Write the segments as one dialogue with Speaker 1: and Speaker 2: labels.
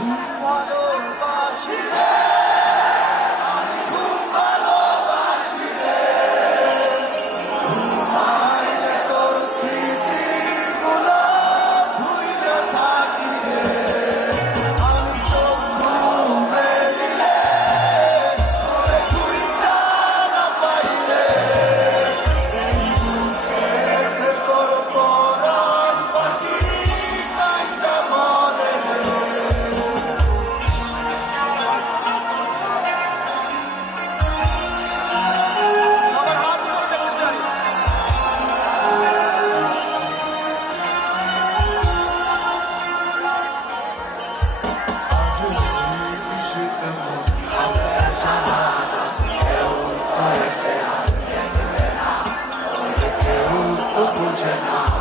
Speaker 1: Hum.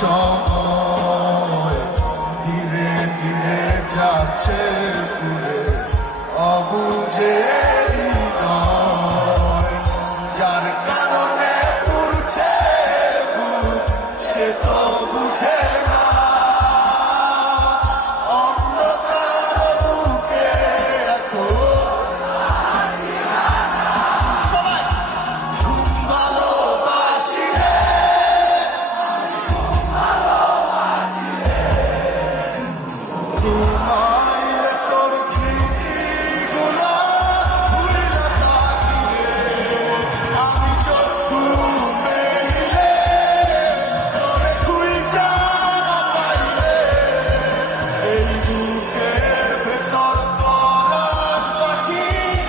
Speaker 1: সময় ধীরে ধীরে যাচ্ছে।